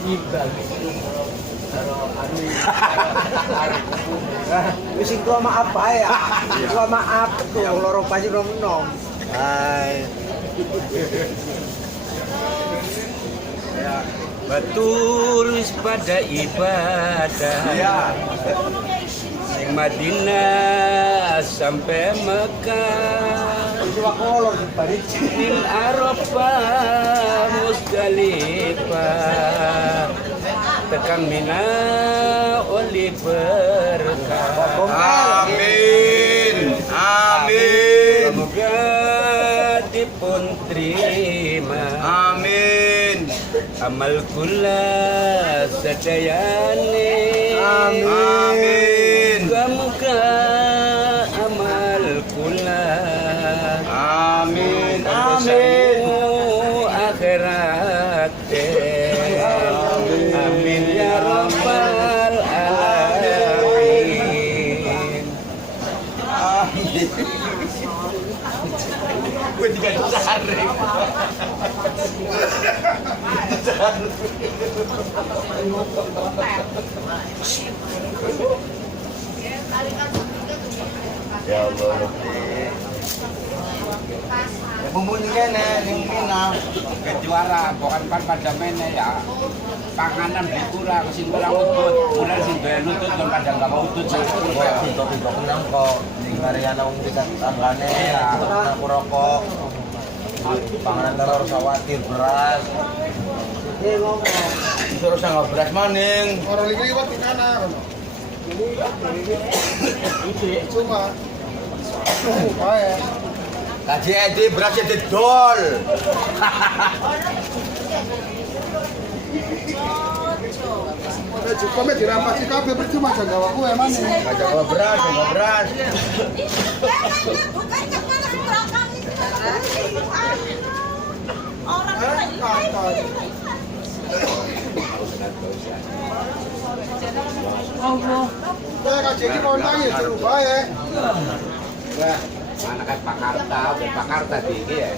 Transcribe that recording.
Ibal karo anu Wis tua maaf ae ya. Tua maaf tuh loro pasti nom-nom. Hai. Batur wis pada ibadah. ya Sing Madinah sampai Mekah. Dua kolor di Paris. Min Arafah Musdalifah. Tekan Mina oli berkah. amin amin Semoga dipun terima amin amal kula sedayane. amin Semoga amal kula amin amin akhirat amin ya rabbal alamin. gue juga dicari ya Allah ya membunyikan yang minang Juara bukan pada mene ya panganan beli kurang sing kurang utut mulai sing doya lutut dan pada nggak mau utut pintu kenang kok ning Mariana wong dekat tanggane ya aku rokok panganan telur khawatir beras Dia ngomong. disuruh sangat beras maning Orang liwat di kanan. Cuma. Baik. kaji edi berasnya didol Udah cukup ya dirampas si kabel percuma jaga aku emang nih. ngajak bawa beras bawa beras Saya kasih ini mau nangis seru baik. anak Pakarta Pakarta tinggi ya